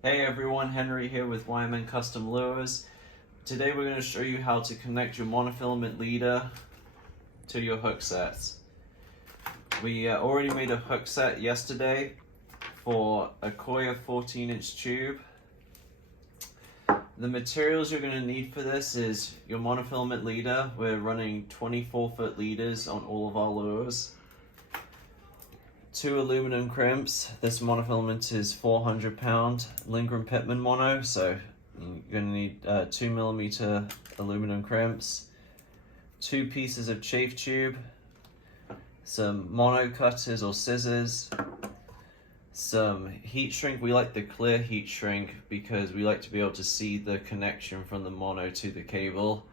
Hey everyone, Henry here with Wireman Custom Lures. Today we're going to show you how to connect your monofilament leader to your hook sets. We already made a hook set yesterday for a Koya 14-inch tube. The materials you're going to need for this is your monofilament leader. We're running 24-foot leaders on all of our lures. 2 aluminum crimps. This monofilament is 400-pound Lindgren Pitman mono, so you're going to need 2mm aluminum crimps, 2 pieces of chafe tube, some mono cutters or scissors, some heat shrink. We like the clear heat shrink because we like to be able to see the connection from the mono to the cable.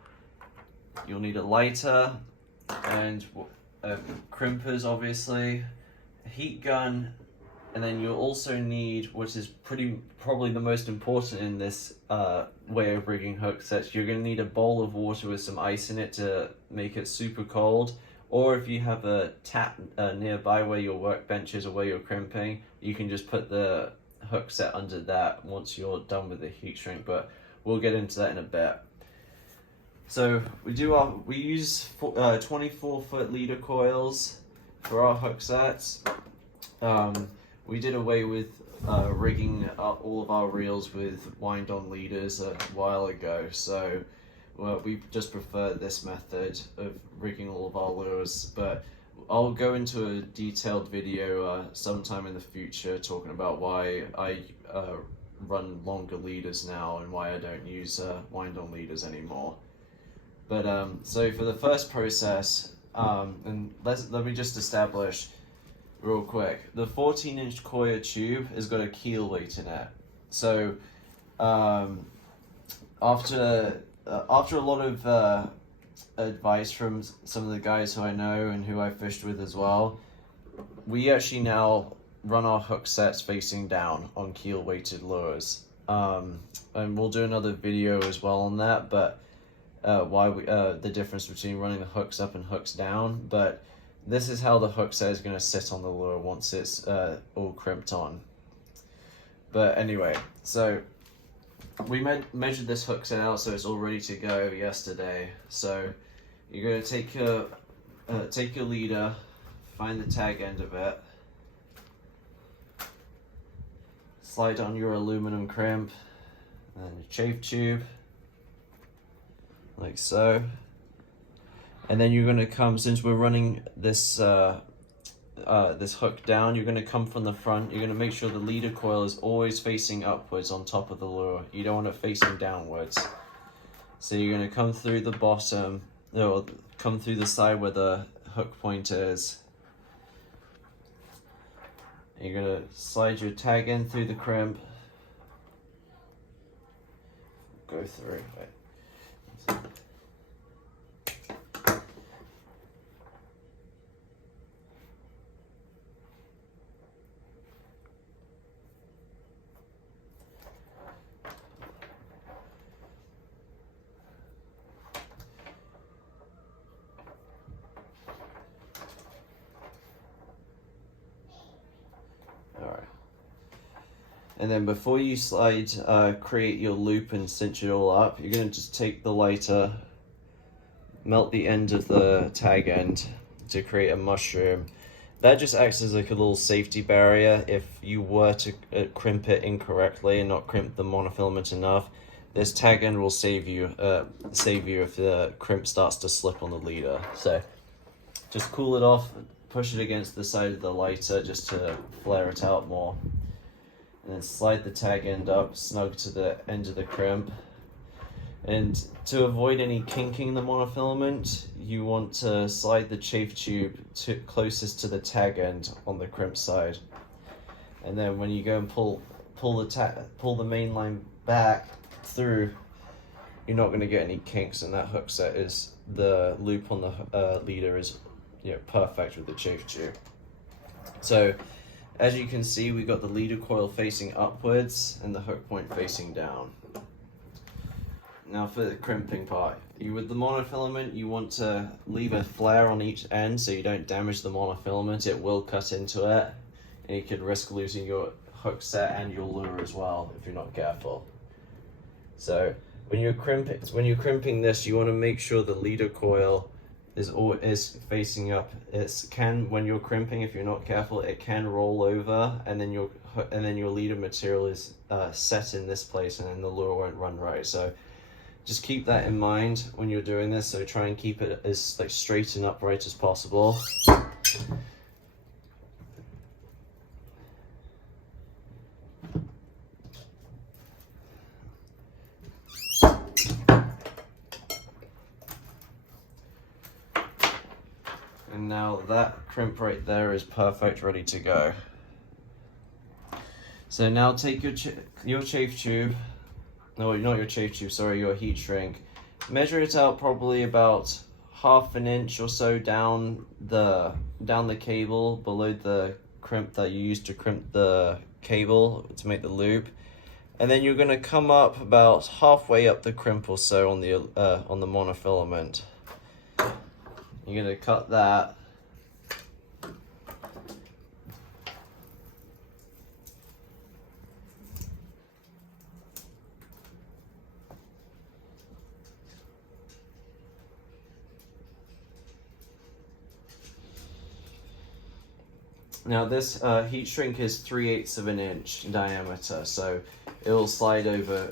You'll need a lighter and crimpers, obviously, a heat gun, and then you'll also need, which is probably the most important in this way of rigging hook sets, you're going to need a bowl of water with some ice in it to make it super cold. Or if you have a tap nearby where your workbench is or where you're crimping, you can just put the hook set under that once you're done with the heat shrink, but we'll get into that in a bit. So we use 24-foot leader coils for our hook sets. We did away with rigging up all of our reels with wind-on leaders a while ago, so we just prefer this method of rigging all of our lures, but I'll go into a detailed video sometime in the future talking about why I run longer leaders now and why I don't use wind-on leaders anymore. But so for the first process, and let me just establish real quick, the 14-inch Koya tube has got a keel weight in it. So after a lot of advice from some of the guys who I know and who I fished with as well, we actually now run our hook sets facing down on keel weighted lures. And we'll do another video as well on that, but the difference between running the hooks up and hooks down. But this is how the hook set is going to sit on the lure once it's all crimped on. But anyway, so we measured this hook set out, so it's all ready to go yesterday. So you're going to take your leader, find the tag end of it, slide on your aluminum crimp, and your chafe tube, like so. And then you're going to come, since we're running this this hook down, you're going to come from the front. You're going to make sure the leader coil is always facing upwards on top of the lure. You don't want it facing downwards. So you're going to come through the bottom, or come through the side where the hook point is. And you're going to slide your tag in through the crimp. Go through. Wait. And then before you create your loop and cinch it all up, you're going to just take the lighter, melt the end of the tag end to create a mushroom. That just acts as like a little safety barrier if you were to crimp it incorrectly and not crimp the monofilament enough. This tag end will save you if the crimp starts to slip on the leader. So just cool it off, push it against the side of the lighter just to flare it out more. And then slide the tag end up snug to the end of the crimp. And to avoid any kinking the monofilament, you want to slide the chafe tube closest to the tag end on the crimp side. And then when you go and pull the main line back through, you're not going to get any kinks, and that hook set is, the loop on the leader is perfect with the chafe tube. So as you can see, we got the leader coil facing upwards and the hook point facing down. Now for the crimping part, with the monofilament, you want to leave a flare on each end so you don't damage the monofilament. It will cut into it, and you could risk losing your hook set and your lure as well if you're not careful. So when you're crimping this, you want to make sure the leader coil is facing up. When you're crimping, if you're not careful, it can roll over, and then your leader material is set in this place, and then the lure won't run right. So just keep that in mind when you're doing this. So try and keep it as like straight and upright as possible. And now that crimp right there is perfect, ready to go. So now take your chafe tube, no, not your chafe tube, sorry, your heat shrink. Measure it out probably about ½ inch or so down the cable below the crimp that you used to crimp the cable to make the loop. And then you're going to come up about halfway up the crimp or so on the monofilament. You're going to cut that. Now this heat shrink is 3/8 of an inch in diameter, so it will slide over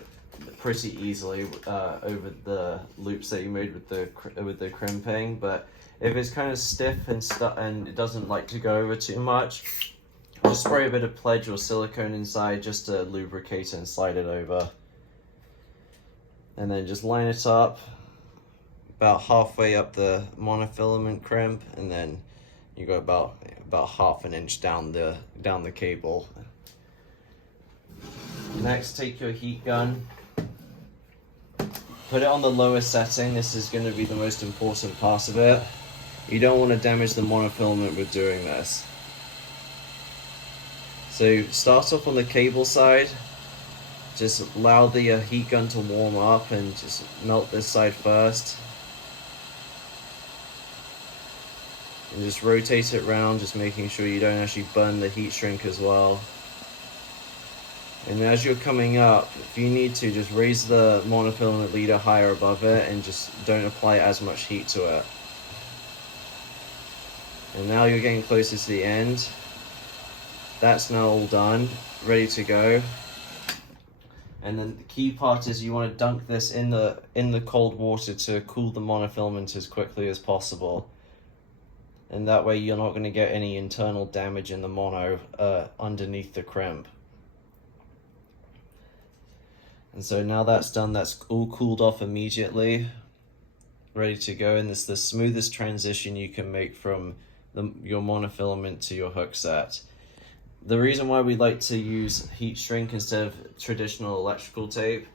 pretty easily over the loops that you made with the crimping. But if it's kind of stiff and it doesn't like to go over too much, just spray a bit of pledge or silicone inside just to lubricate and slide it over. And then just line it up about halfway up the monofilament crimp, and then you go about ½ an inch down the cable. Next, take your heat gun, put it on the lowest setting. This is going to be the most important part of it. You don't want to damage the monofilament with doing this. So start off on the cable side. Just allow the heat gun to warm up and just melt this side first. And just rotate it around, just making sure you don't actually burn the heat shrink as well. And as you're coming up, if you need to, just raise the monofilament leader higher above it and just don't apply as much heat to it. And now you're getting closer to the end. That's now all done, ready to go. And then the key part is you want to dunk this in the cold water to cool the monofilament as quickly as possible. And that way you're not going to get any internal damage in the mono underneath the crimp. And so now that's done, that's all cooled off immediately, ready to go. And this is the smoothest transition you can make from your monofilament to your hook set. The reason why we like to use heat shrink instead of traditional electrical tape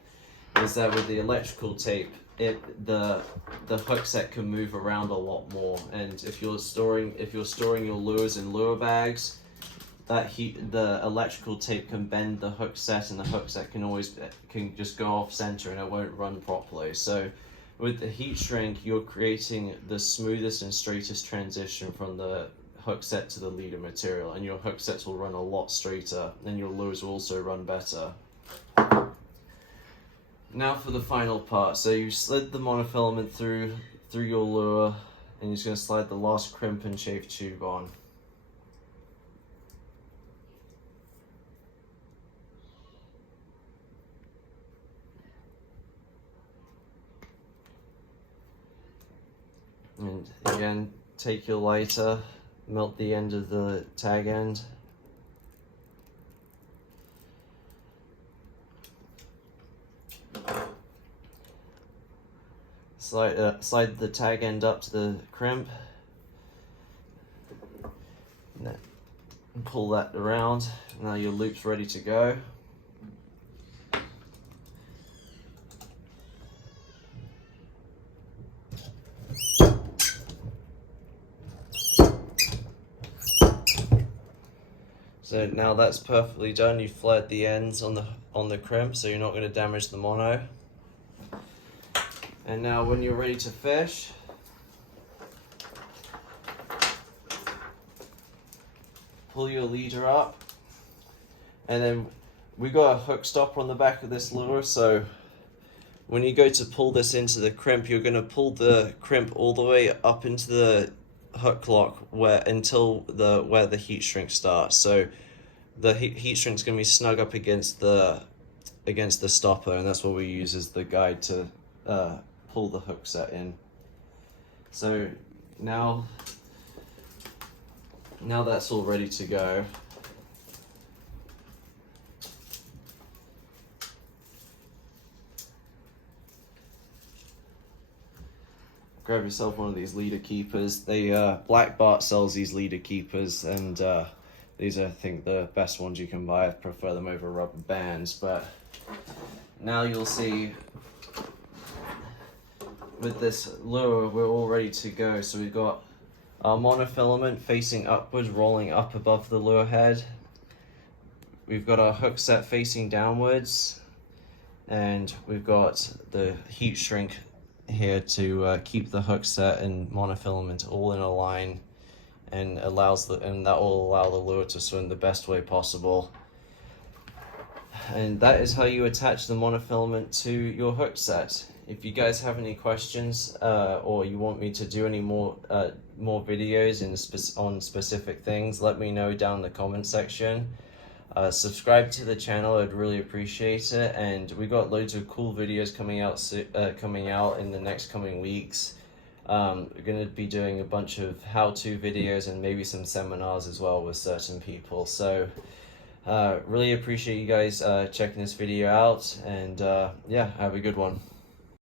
is that with the electrical tape, the hook set can move around a lot more, and if you're storing your lures in lure bags, the electrical tape can bend the hook set, and the hook set can just go off center and it won't run properly. So with the heat shrink, you're creating the smoothest and straightest transition from the hook set to the leader material, and your hook sets will run a lot straighter, and your lures will also run better. Now for the final part. So you slid the monofilament through your lure, and you're just going to slide the last crimp and chafe tube on. And again, take your lighter, melt the end of the tag end. Slide the tag end up to the crimp, and pull that around. Now your loop's ready to go. So now that's perfectly done. You've flared the ends on the crimp, so you're not going to damage the mono. And now when you're ready to fish, pull your leader up, And then we got a hook stopper on the back of this lure, so when you go to pull this into the crimp, you're going to pull the crimp all the way up into the hook lock where the heat shrink starts. So the heat shrink's going to be snug up against the stopper, and that's what we use as the guide to pull the hook set in. So now that's all ready to go. Grab yourself one of these leader keepers. They Black Bart sells these leader keepers, and these are, I think, the best ones you can buy. I prefer them over rubber bands, but now you'll see with this lure we're all ready to go. So we've got our monofilament facing upwards, rolling up above the lure head. We've got our hook set facing downwards, and we've got the heat shrink here to keep the hook set and monofilament all in a line, and that will allow the lure to swim the best way possible. And that is how you attach the monofilament to your hook set. If you guys have any questions or you want me to do any more videos on specific things, let me know down in the comment section. Subscribe to the channel, I'd really appreciate it, and we got loads of cool videos coming out in the next coming weeks. We're going to be doing a bunch of how-to videos and maybe some seminars as well with certain people. So really appreciate you guys checking this video out, and yeah, have a good one.